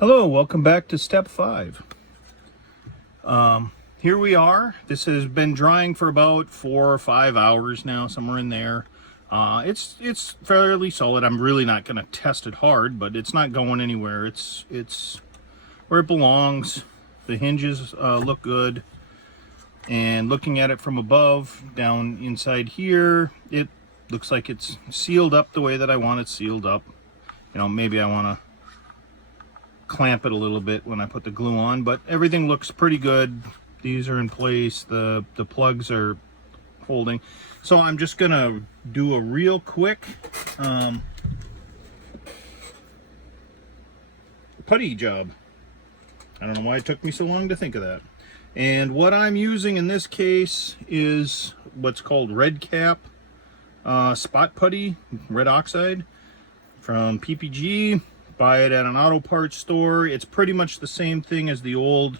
Hello, welcome back to step 5. Here we are. This has been drying for about 4 or 5 hours now, somewhere in there. It's fairly solid. I'm really not going to test it hard, but it's not going anywhere. It's where it belongs. The hinges look good, and looking at it from above, down inside here, it looks like it's sealed up the way that I want it sealed up. You know, maybe I want to clamp it a little bit when I put the glue on, but everything looks pretty good. These are in place, the plugs are holding. So I'm just gonna do a real quick putty job. I don't know why it took me so long to think of that. And what I'm using in this case is what's called red cap spot putty, red oxide from PPG. Buy it at an auto parts store. It's pretty much the same thing as the old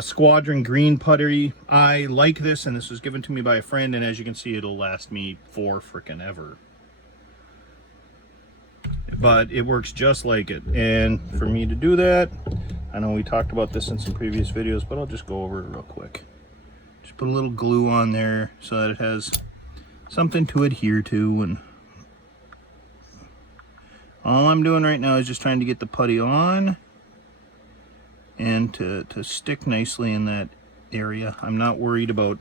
Squadron green putty. I like this, and this was given to me by a friend, and as you can see, it'll last me for frickin' ever. But it works just like it. And for me to do that, I know we talked about this in some previous videos, but I'll just go over it real quick. Just put a little glue on there so that it has something to adhere to, and all I'm doing right now is just trying to get the putty on and to stick nicely in that area. I'm not worried about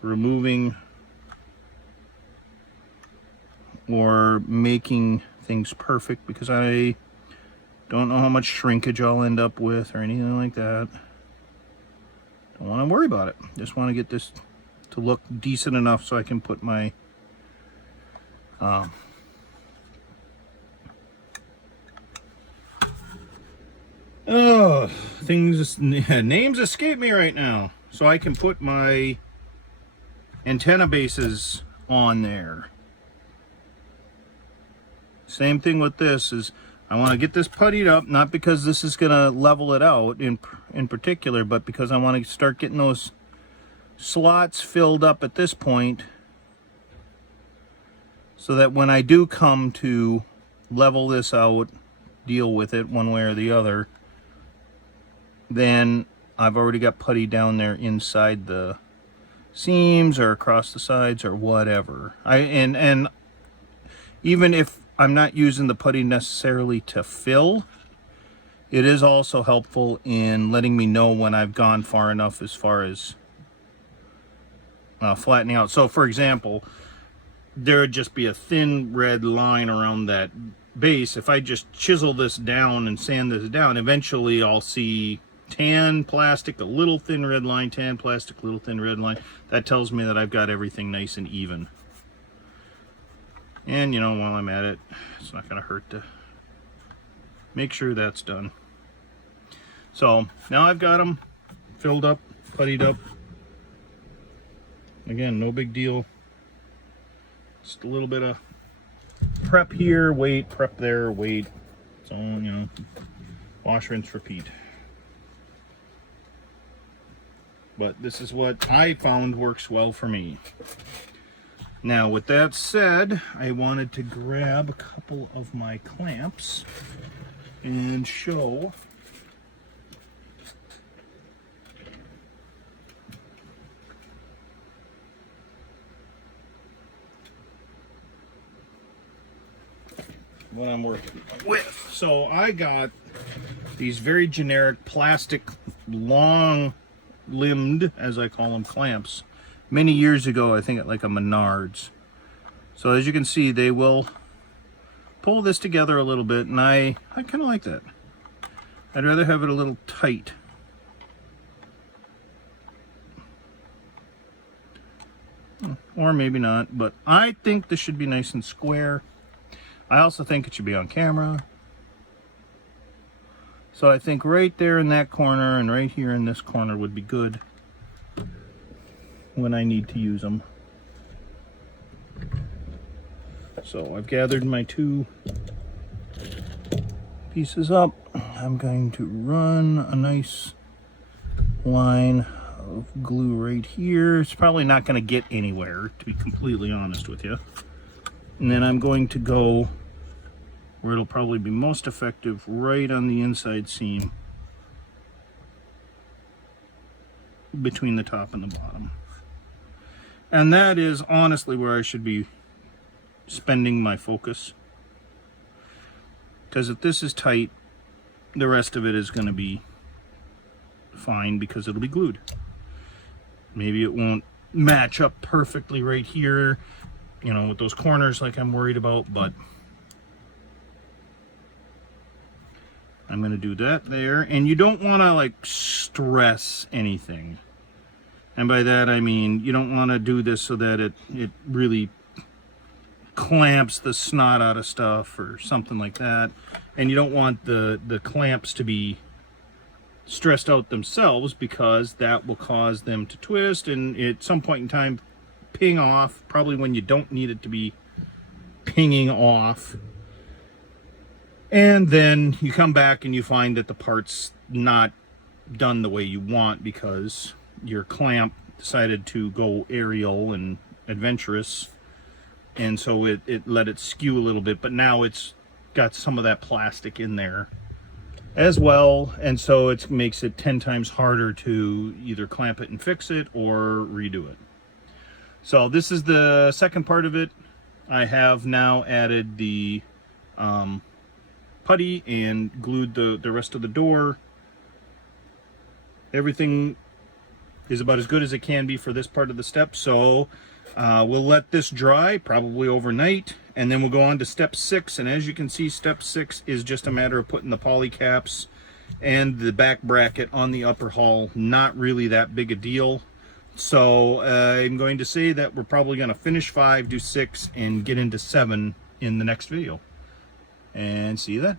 removing or making things perfect, because I don't know how much shrinkage I'll end up with or anything like that. Don't want to worry about it. Just want to get this to look decent enough so I can put my names escape me right now. So I can put my antenna bases on there. Same thing with this is I want to get this puttied up, not because this is going to level it out in particular, but because I want to start getting those slots filled up at this point, so that when I do come to level this out, deal with it one way or the other, then I've already got putty down there inside the seams or across the sides or whatever. And even if I'm not using the putty necessarily to fill, it is also helpful in letting me know when I've gone far enough as far as flattening out. So for example, there would just be a thin red line around that base. If I just chisel this down and sand this down, eventually I'll see tan plastic, a little thin red line, tan plastic, little thin red line. That tells me that I've got everything nice and even. And you know, while I'm at it, it's not going to hurt to make sure that's done. So now I've got them filled up, puttied up. Again, no big deal. Just a little bit of prep here, wait, prep there, wait. So, you know, wash, rinse, repeat. But this is what I found works well for me. Now, with that said, I wanted to grab a couple of my clamps and show what I'm working with. So I got these very generic plastic long limbed, as I call them, clamps many years ago, I think at like a Menards. So as you can see, they will pull this together a little bit, and I kind of like that. I'd rather have it a little tight. Or maybe not, but I think this should be nice and square. I also think it should be on camera. So I think right there in that corner and right here in this corner would be good when I need to use them. So I've gathered my two pieces up. I'm going to run a nice line of glue right here. It's probably not going to get anywhere, to be completely honest with you. And then I'm going to go where it'll probably be most effective, right on the inside seam between the top and the bottom. And that is honestly where I should be spending my focus, because if this is tight, the rest of it is going to be fine because it'll be glued. Maybe it won't match up perfectly right here, you know, with those corners like I'm worried about, but I'm going to do that there. And you don't want to like stress anything. And by that I mean you don't want to do this so that it really clamps the snot out of stuff or something like that. And you don't want the clamps to be stressed out themselves, because that will cause them to twist and at some point in time ping off, probably when you don't need it to be pinging off. And then you come back and you find that the part's not done the way you want because your clamp decided to go aerial and adventurous, and so it let it skew a little bit, but now it's got some of that plastic in there as well, and so it makes it 10 times harder to either clamp it and fix it or redo it. So this is the second part of it. I have now added the putty and glued the rest of the door. Everything is about as good as it can be for this part of the step, so we'll let this dry probably overnight, and then we'll go on to step 6. And as you can see, step 6 is just a matter of putting the poly caps and the back bracket on the upper hull. Not really that big a deal. So I'm going to say that we're probably going to finish 5, do 6, and get into 7 in the next video. And see you then.